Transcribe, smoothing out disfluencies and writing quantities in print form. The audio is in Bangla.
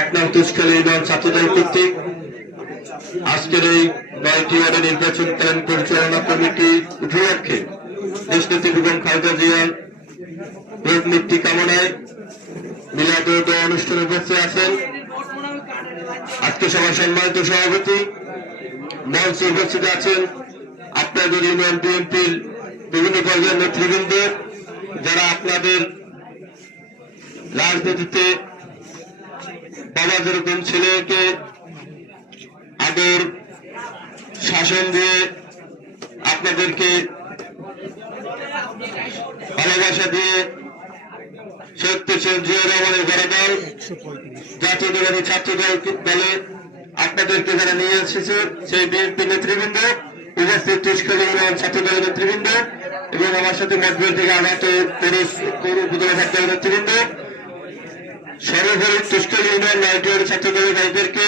এক নং তুষ্কলী ইউনিয়ন ছাত্রদল কর্তৃক আজকের এই 9টি ওয়ার্ডে নির্বাচনকালীন পরিচালনা কমিটি উপলক্ষে দেশনেত্রী বেগম খালেদা জিয়ার রোগ মুক্তি কামনায় মিলাদ ও দোয়া অনুষ্ঠানে উপস্থিত আছেন আজকে সভার সম্মানিত সভাপতি, মঞ্চে উপস্থিত আছেন আপনাদের ইউনিয়ন বিএনপির বিভিন্ন পর্যায়ের নেতৃবৃন্দ, যারা আপনাদের রাজনীতিতে বাবা যেরকম ছেলেকে আদর শাসন দিয়ে আপনাদেরকে ভালোবাসা দিয়ে শহীদ প্রেসিডেন্ট জিয়া রহমানের বড় দল জাতীয়তাবাদী ছাত্র দলে আপনাদেরকে যারা নিয়ে এসেছে সেই বিএনপি নেতৃবৃন্দ, উপস্থিত তুষ্কলী ইউনিয়ন ছাত্র দলের নেতৃবৃন্দ এবং আমার সাথে মঠবেল থেকে আগত পৌর উপজেলা ছাত্র দলের নেতৃবৃন্দ, সর্বোপরি তুষ্কলী ইউনিয়ন 9টি ওয়ার্ডের ছাত্র দলের ভাইদেরকে